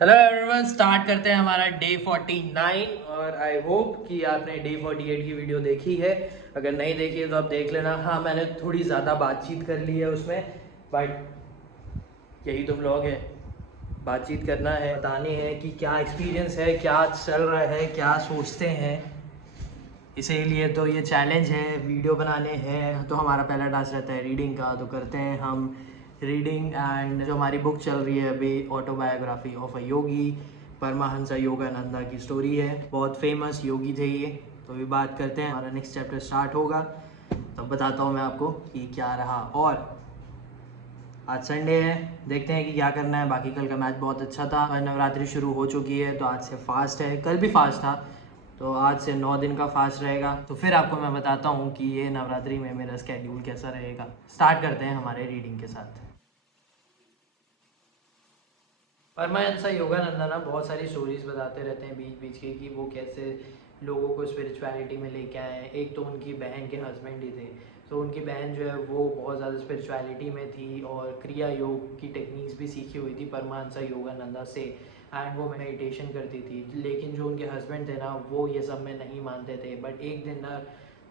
Hello everyone, start करते हैं हमारा डे 49। और आई होप कि आपने डे 48 की वीडियो देखी है। अगर नहीं देखी है तो आप देख लेना। हाँ, मैंने थोड़ी ज़्यादा बातचीत कर ली है उसमें, बट यही तुम लोग हैं, बातचीत करना है, बताने हैं कि क्या एक्सपीरियंस है, क्या चल रहा है, क्या सोचते हैं। इसीलिए तो ये चैलेंज है, वीडियो बनाने हैं। तो हमारा पहला टास्क रहता है रीडिंग का, तो करते हैं हम रीडिंग। एंड जो हमारी बुक चल रही है अभी, ऑटोबायोग्राफी ऑफ अ योगी, परमहंस योगानंदा की स्टोरी है। बहुत फेमस योगी थे ये। तो अभी बात करते हैं, हमारा नेक्स्ट चैप्टर स्टार्ट होगा तब बताता हूँ मैं आपको कि क्या रहा। और आज संडे है, देखते हैं कि क्या करना है। बाकी कल का मैच बहुत अच्छा था और नवरात्रि शुरू हो चुकी है तो आज से फास्ट है। कल भी फास्ट था, तो आज से 9 दिन का फास्ट रहेगा। तो फिर आपको मैं बताता हूँ कि ये नवरात्रि में मेरा स्केड्यूल कैसा रहेगा। स्टार्ट करते हैं हमारे रीडिंग के साथ। परमाहंस योगानंदा ना बहुत सारी स्टोरीज बताते रहते हैं बीच बीच की, कि वो कैसे लोगों को स्पिरिचुअलिटी में लेके आए हैं। एक तो उनकी बहन के हस्बैंड ही थे, तो उनकी बहन जो है वो बहुत ज़्यादा स्पिरिचुअलिटी में थी और क्रिया योग की टेक्निक्स भी सीखी हुई थी परमहंस योगानंदा से। एंड वो मेडिटेशन करती थी। लेकिन जो उनके हस्बैंड थे ना, वो ये सब में नहीं मानते थे। बट एक दिन ना,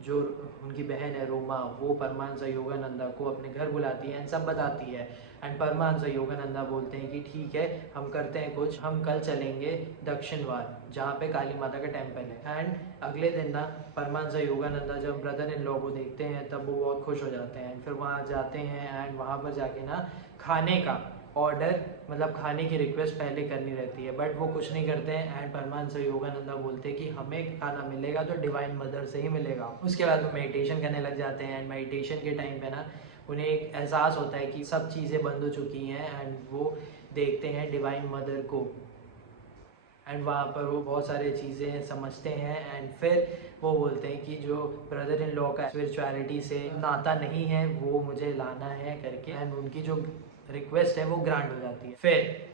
जो उनकी बहन है रोमा, वो परमहंस योगानंदा को अपने घर बुलाती है एंड सब बताती है। एंड परमहंस योगानंदा बोलते हैं कि ठीक है, हम करते हैं कुछ, हम कल चलेंगे दक्षिण वार, जहाँ पे काली माता का टेम्पल है। एंड अगले दिन ना, परमहंस योगानंदा जब ब्रदर इन लॉ को देखते हैं तब वो बहुत खुश हो जाते हैं। फिर वहाँ जाते हैं एंड वहाँ पर जाके ना खाने का ऑर्डर, मतलब खाने की रिक्वेस्ट पहले करनी रहती है। बट वो कुछ नहीं करते हैं। एंड परमहंस योगानंदा बोलते हैं कि हमें खाना मिलेगा तो डिवाइन मदर से ही मिलेगा। उसके बाद वो मेडिटेशन करने लग जाते हैं। एंड मेडिटेशन के टाइम पे ना उन्हें एक एहसास होता है कि सब चीज़ें बंद हो चुकी हैं। एंड वो देखते हैं डिवाइन मदर को। एंड वहाँ पर वो बहुत सारी चीज़ें समझते हैं। एंड फिर वो बोलते हैं कि जो ब्रदर इन लॉ का स्पिरिचुअलिटी से नाता नहीं है वो मुझे लाना है करके। एंड उनकी जो रिक्वेस्ट है वो ग्रांट हो जाती है। फिर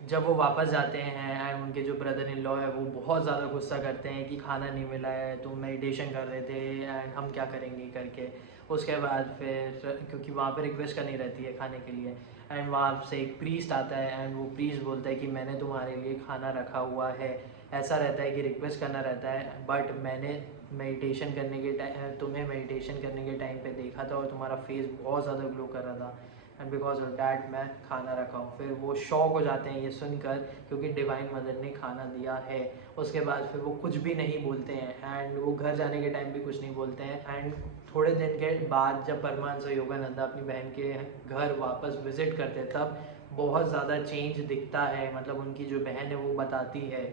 जब वो वापस जाते हैं एंड उनके जो ब्रदर इन लॉ है वो बहुत ज़्यादा गुस्सा करते हैं कि खाना नहीं मिला है, तुम मेडिटेशन कर रहे थे एंड हम क्या करेंगे करके। उसके बाद फिर, क्योंकि वहाँ पे रिक्वेस्ट करनी रहती है खाने के लिए, एंड वहाँ से एक प्रीस्ट आता है एंड वो प्रीस्ट बोलता है कि मैंने तुम्हारे लिए खाना रखा हुआ है। ऐसा रहता है कि रिक्वेस्ट करना रहता है, बट मैंने मेडिटेशन करने के टाइम, तुम्हें मेडिटेशन करने के टाइम पे देखा था और तुम्हारा फेस बहुत ज़्यादा ग्लो कर रहा था, एंड बिकॉज ऑफ डैट मैं खाना रखा हूँ। फिर वो शॉक हो जाते हैं ये सुनकर, क्योंकि डिवाइन मदर ने खाना दिया है। उसके बाद फिर वो कुछ भी नहीं बोलते हैं एंड वो घर जाने के टाइम भी कुछ नहीं बोलते हैं। एंड थोड़े दिन के बाद जब परमहंस योगानंदा अपनी बहन के घर वापस विजिट करते हैं तब बहुत ज़्यादा चेंज दिखता है। मतलब उनकी जो बहन है वो बताती है।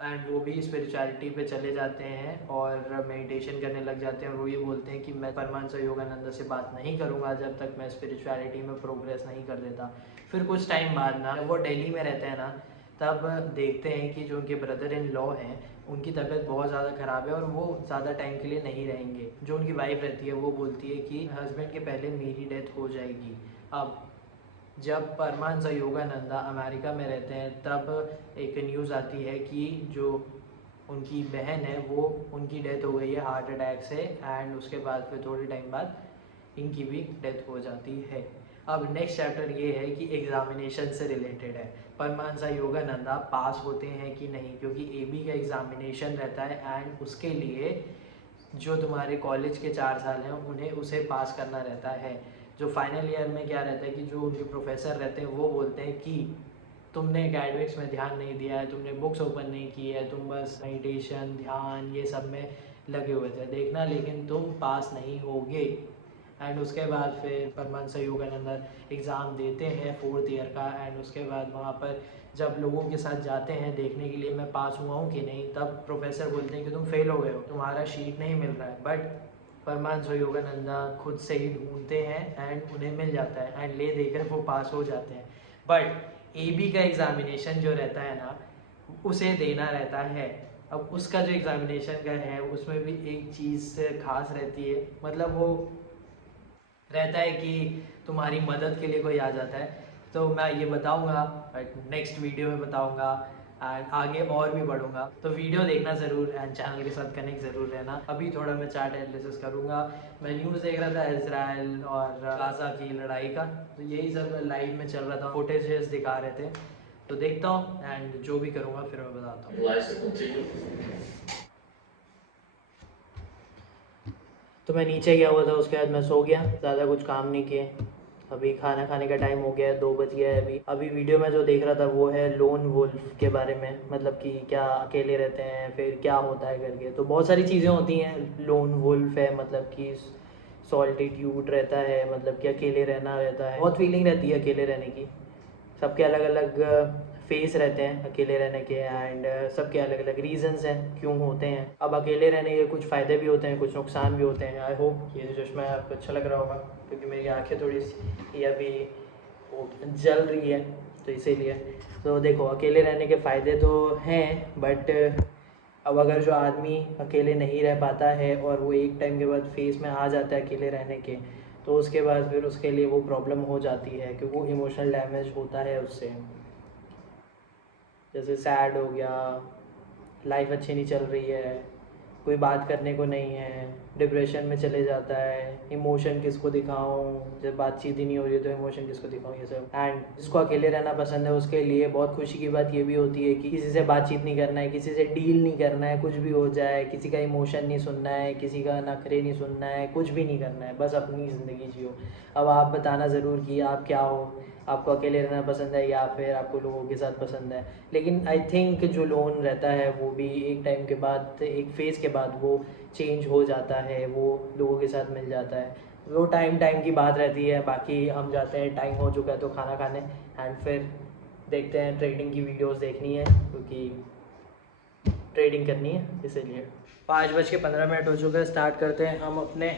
एंड वो भी स्पिरिचुअलिटी पे चले जाते हैं और मेडिटेशन करने लग जाते हैं। और वो ये बोलते हैं कि मैं परमहंस योगानंदा से बात नहीं करूँगा जब तक मैं स्पिरिचुअलिटी में प्रोग्रेस नहीं कर देता। फिर कुछ टाइम बाद ना, वो दिल्ली में रहते हैं ना, तब देखते हैं कि जो उनके ब्रदर इन लॉ हैं उनकी तबीयत बहुत ज़्यादा ख़राब है और वो ज़्यादा टाइम के लिए नहीं रहेंगे। जो उनकी वाइफ रहती है वो बोलती है कि हस्बैंड के पहले मेरी डेथ हो जाएगी। अब जब परमहंस योगानंदा अमेरिका में रहते हैं तब एक न्यूज़ आती है कि जो उनकी बहन है वो, उनकी डेथ हो गई है हार्ट अटैक से। एंड उसके बाद फिर थोड़े टाइम बाद इनकी भी डेथ हो जाती है। अब नेक्स्ट चैप्टर ये है कि एग्जामिनेशन से रिलेटेड है, परमहंस योगानंदा पास होते हैं कि नहीं, क्योंकि एबी का एग्जामिनेशन रहता है एंड उसके लिए जो तुम्हारे कॉलेज के 4 साल हैं उन्हें उसे पास करना रहता है। जो फाइनल ईयर में क्या रहता है कि जो उनके प्रोफेसर रहते हैं वो बोलते हैं कि तुमने एकेडमिक्स में ध्यान नहीं दिया है, तुमने बुक्स ओपन नहीं की है, तुम बस मेडिटेशन ध्यान ये सब में लगे हुए थे, देखना लेकिन तुम पास नहीं होगे। एंड उसके बाद फिर परमहंस योगानंदा एग्ज़ाम देते हैं 4th ईयर का। एंड उसके बाद वहाँ पर जब लोगों के साथ जाते हैं देखने के लिए मैं पास हुआ हूँ कि नहीं, तब प्रोफेसर बोलते हैं कि तुम फेल हो गए हो, तुम्हारा शीट नहीं मिल रहा है। बट परमहंस योगानंदा खुद से ही ढूंढते हैं एंड उन्हें मिल जाता है एंड ले देकर वो पास हो जाते हैं। बट एबी का एग्ज़ामिनेशन जो रहता है ना, उसे देना रहता है। अब उसका जो एग्ज़ामिनेशन का है उसमें भी एक चीज़ खास रहती है, मतलब वो रहता है कि तुम्हारी मदद के लिए कोई आ जाता है। तो मैं ये बताऊंगा, नेक्स्ट वीडियो में बताऊंगा एंड आगे और भी बढ़ूंगा। तो वीडियो देखना ज़रूर एंड चैनल के साथ कनेक्ट ज़रूर रहना। अभी थोड़ा मैं चार्ट एनालिसिस करूंगा। मैं न्यूज़ देख रहा था इजराइल और गाज़ा की लड़ाई का, तो यही सब लाइव में चल रहा था, फुटेजेस दिखा रहे थे। तो देखता हूँ एंड जो भी करूँगा फिर मैं बताता हूँ। तो मैं नीचे गया हुआ था, उसके बाद मैं सो गया, ज़्यादा कुछ काम नहीं किए। अभी खाना खाने का टाइम हो गया है, 2 बज गया है अभी वीडियो में जो देख रहा था वो है लोन वुल्फ के बारे में, मतलब कि क्या अकेले रहते हैं फिर क्या होता है करके। तो बहुत सारी चीज़ें होती हैं। लोन वुल्फ है मतलब कि सॉलिट्यूड रहता है, मतलब कि अकेले रहना रहता है, बहुत फीलिंग रहती है अकेले रहने की। सबके अलग अलग फेस रहते हैं अकेले रहने के एंड सबके अलग अलग रीजंस हैं क्यों होते हैं। अब अकेले रहने के कुछ फ़ायदे भी होते हैं, कुछ नुकसान भी होते हैं। आई होप ये जो चश्मा है आपको अच्छा लग रहा होगा, क्योंकि मेरी आंखें थोड़ी सी अभी वो जल रही है तो इसीलिए। तो देखो, अकेले रहने के फ़ायदे तो हैं, बट अब अगर जो आदमी अकेले नहीं रह पाता है और वो एक टाइम के बाद फेस में आ जाता है अकेले रहने के, तो उसके बाद फिर उसके लिए वो प्रॉब्लम हो जाती है, क्योंकि वो इमोशनल डैमेज होता है उससे। जैसे सैड हो गया, लाइफ अच्छी नहीं चल रही है, कोई बात करने को नहीं है, डिप्रेशन में चले जाता है, इमोशन किसको दिखाऊं, जब बातचीत ही नहीं हो रही है तो इमोशन किसको दिखाऊं, ये सब। एंड जिसको अकेले रहना पसंद है उसके लिए बहुत खुशी की बात ये भी होती है कि किसी से बातचीत नहीं करना है, किसी से डील नहीं करना है, कुछ भी हो जाए, किसी का इमोशन नहीं सुनना है, किसी का नखरे नहीं सुनना है, कुछ भी नहीं करना है, बस अपनी ज़िंदगी जियो। अब आप बताना ज़रूर कि आप क्या हो, आपको अकेले रहना पसंद है या फिर आपको लोगों के साथ पसंद है। लेकिन आई थिंक जो लोन रहता है वो भी एक टाइम के बाद, एक फेज़ के बाद वो चेंज हो जाता है, वो लोगों के साथ मिल जाता है। वो टाइम की बात रहती है। बाकी हम जाते हैं, टाइम हो चुका है तो खाना खाने, एंड फिर देखते हैं, ट्रेडिंग की वीडियोस देखनी है क्योंकि ट्रेडिंग करनी है इसीलिए। 5:15 हो चुके हैं, स्टार्ट करते हैं हम अपने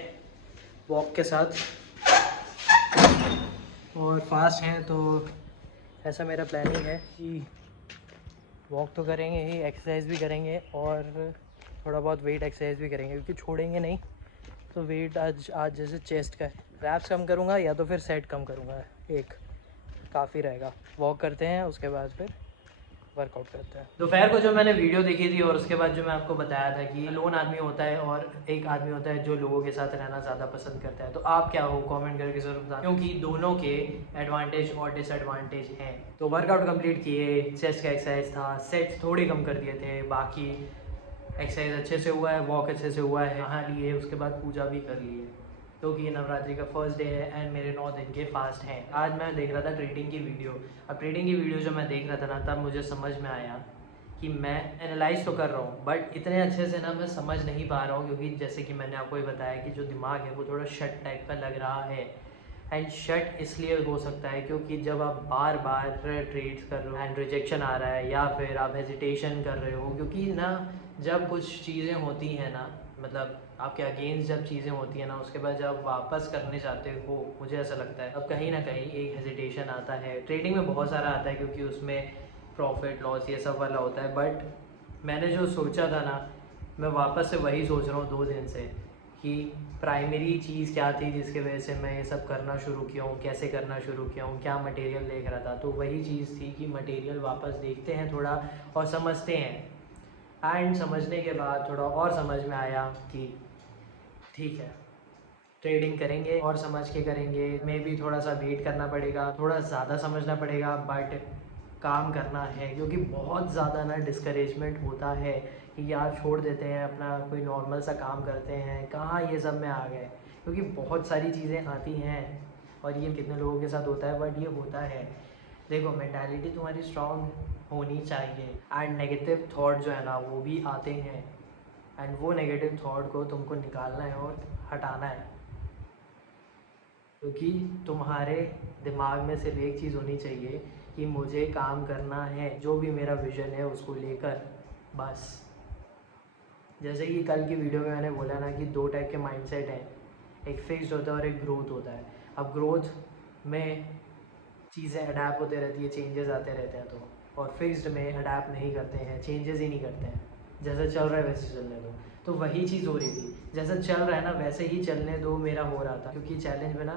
वॉक के साथ। और फास्ट हैं तो ऐसा मेरा प्लानिंग है कि वॉक तो करेंगे ही, एक्सरसाइज भी करेंगे और थोड़ा बहुत वेट एक्सरसाइज भी करेंगे, क्योंकि छोड़ेंगे नहीं। तो वेट आज जैसे चेस्ट का रैप्स कम करूँगा या तो फिर सेट कम करूँगा, एक काफ़ी रहेगा। वॉक करते हैं, उसके बाद फिर वर्कआउट करते हैं। दोपहर को जो मैंने वीडियो देखी थी और उसके बाद जो मैं आपको बताया था कि लोन आदमी होता है और एक आदमी होता है जो लोगों के साथ रहना ज़्यादा पसंद करता है, तो आप क्या हो कमेंट करके ज़रूर बताएं, क्योंकि दोनों के एडवांटेज और डिसएडवांटेज हैं। तो वर्कआउट कंप्लीट किए, चेस्ट का एक्सरसाइज था, सेट्स थोड़े कम कर दिए थे, बाकी एक्सरसाइज अच्छे से हुआ है, वॉक अच्छे से हुआ है, नहा लिए, उसके बाद पूजा भी कर ली है, क्योंकि ये नवरात्रि का फर्स्ट डे है एंड मेरे 9 दिन के फास्ट हैं। आज मैं देख रहा था ट्रेडिंग की वीडियो। अब ट्रेडिंग की वीडियो जो मैं देख रहा था ना, तब मुझे समझ में आया कि मैं एनालाइज तो कर रहा हूँ बट इतने अच्छे से ना मैं समझ नहीं पा रहा हूँ, क्योंकि जैसे कि मैंने आपको ये बताया कि जो दिमाग है वो थोड़ा शट टाइप का लग रहा है। एंड शट इसलिए हो सकता है क्योंकि जब आप बार बार ट्रेड्स कर रहे हो एंड रिजेक्शन आ रहा है, या फिर आप हेजिटेशन कर रहे हो, क्योंकि ना जब कुछ चीज़ें होती हैं ना, मतलब आपके अगेंस्ट जब चीज़ें होती हैं ना, उसके बाद जब वापस करने जाते हो, मुझे ऐसा लगता है अब कहीं ना कहीं एक हेजिटेशन आता है। ट्रेडिंग में बहुत सारा आता है क्योंकि उसमें प्रॉफिट लॉस ये सब वाला होता है, बट मैंने जो सोचा था ना, मैं वापस से वही सोच रहा हूँ 2 दिन से कि प्राइमरी चीज़ क्या थी जिसके वजह से मैं ये सब करना शुरू किया हूँ, कैसे करना शुरू किया हूँ, क्या मटेरियल देख रहा था। तो वही चीज़ थी कि मटेरियल वापस देखते हैं थोड़ा और समझते हैं, एंड समझने के बाद थोड़ा और समझ में आया कि ठीक है, ट्रेडिंग करेंगे और समझ के करेंगे। मे भी थोड़ा सा वेट करना पड़ेगा, थोड़ा ज़्यादा समझना पड़ेगा, बट काम करना है, क्योंकि बहुत ज़्यादा ना डिस्करेजमेंट होता है कि यार छोड़ देते हैं अपना, कोई नॉर्मल सा काम करते हैं, कहाँ ये सब में आ गए। क्योंकि बहुत सारी चीज़ें आती हैं और ये कितने लोगों के साथ होता है, बट ये होता है। देखो, मेंटालिटी तुम्हारी स्ट्रांग होनी चाहिए एंड नेगेटिव थॉट जो है ना वो भी आते हैं, एंड वो नेगेटिव थॉट को तुमको निकालना है और हटाना है, क्योंकि तुम्हारे दिमाग में सिर्फ एक चीज़ होनी चाहिए कि मुझे काम करना है, जो भी मेरा विज़न है उसको लेकर, बस। जैसे कि कल की वीडियो में मैंने बोला ना कि 2 टाइप के माइंडसेट हैं, एक फिक्स्ड होता है और एक ग्रोथ होता है। अब ग्रोथ में चीज़ें अडेप्ट होते रहती है, चेंजेस आते रहते हैं, और फिक्स्ड में अडेप्ट नहीं करते हैं, चेंजेस ही नहीं करते हैं, जैसा चल रहा है वैसे चलने दो। तो वही चीज़ हो रही थी, जैसा चल रहा है ना वैसे ही चलने दो, मेरा हो रहा था, क्योंकि चैलेंज में ना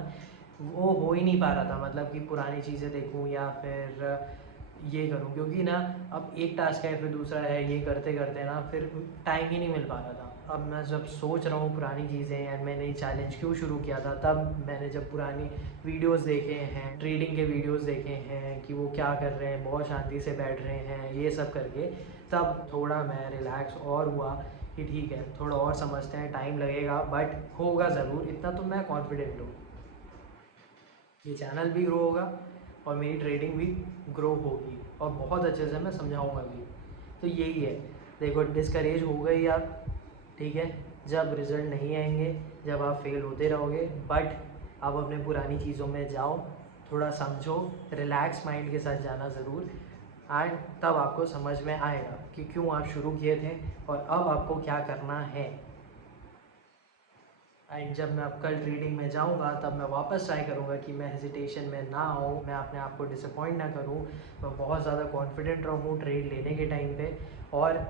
वो हो ही नहीं पा रहा था, मतलब कि पुरानी चीज़ें देखूं या फिर ये करूँ, क्योंकि ना अब एक टास्क है फिर दूसरा है, ये करते करते ना फिर टाइम ही नहीं मिल पा रहा था। अब मैं जब सोच रहा हूँ पुरानी चीज़ें यार, मैंने ये चैलेंज क्यों शुरू किया था, तब मैंने जब पुरानी वीडियोस देखे हैं, ट्रेडिंग के वीडियोस देखे हैं कि वो क्या कर रहे हैं, बहुत शांति से बैठ रहे हैं, ये सब करके तब थोड़ा मैं रिलैक्स और हुआ कि ठीक है थोड़ा और समझते हैं, टाइम लगेगा बट होगा ज़रूर, इतना तो मैं कॉन्फिडेंट हूँ। ये चैनल भी ग्रो होगा और मेरी ट्रेडिंग भी ग्रो होगी और बहुत अच्छे से मैं समझाऊंगा भी। तो यही है, देखो डिस्करेज हो गई आप, ठीक है, जब रिज़ल्ट नहीं आएंगे, जब आप फेल होते रहोगे, बट आप अपने पुरानी चीज़ों में जाओ, थोड़ा समझो, रिलैक्स माइंड के साथ जाना ज़रूर, एंड तब आपको समझ में आएगा कि क्यों आप शुरू किए थे और अब आपको क्या करना है। एंड जब मैं अब कल ट्रेडिंग में जाऊंगा तब मैं वापस ट्राई करूंगा कि मैं हेजिटेशन में ना आऊँ, मैं अपने आप को डिसअपॉइंट ना करूं, मैं बहुत ज़्यादा कॉन्फिडेंट रहूं ट्रेड लेने के टाइम पे, और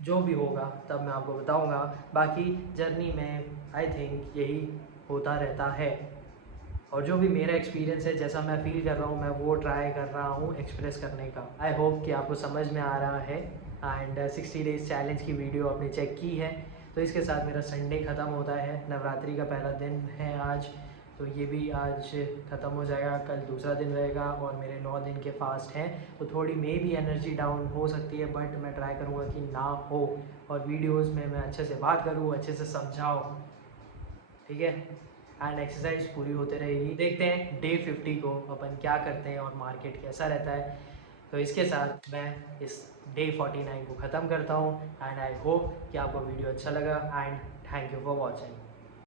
जो भी होगा तब मैं आपको बताऊंगा। बाकी जर्नी में आई थिंक यही होता रहता है, और जो भी मेरा एक्सपीरियंस है, जैसा मैं फील कर रहा हूँ, मैं वो ट्राई कर रहा हूँ एक्सप्रेस करने का। आई होप कि आपको समझ में आ रहा है। एंड 60 डेज़ चैलेंज की वीडियो आपने चेक की है, तो इसके साथ मेरा संडे ख़त्म होता है, नवरात्रि का पहला दिन है आज, तो ये भी आज ख़त्म हो जाएगा, कल दूसरा दिन रहेगा और मेरे 9 दिन के फास्ट हैं, तो थोड़ी मे भी एनर्जी डाउन हो सकती है, बट मैं ट्राई करूँगा कि ना हो, और वीडियोज़ में मैं अच्छे से बात करूँ, अच्छे से समझाऊँ, ठीक है। एंड एक्सरसाइज पूरी होते रहेगी। देखते हैं डे 50 को अपन क्या करते हैं और मार्केट कैसा रहता है। तो इसके साथ मैं इस डे 49 को ख़त्म करता हूँ, एंड आई होप कि आपको वीडियो अच्छा लगा, and thank you for watching.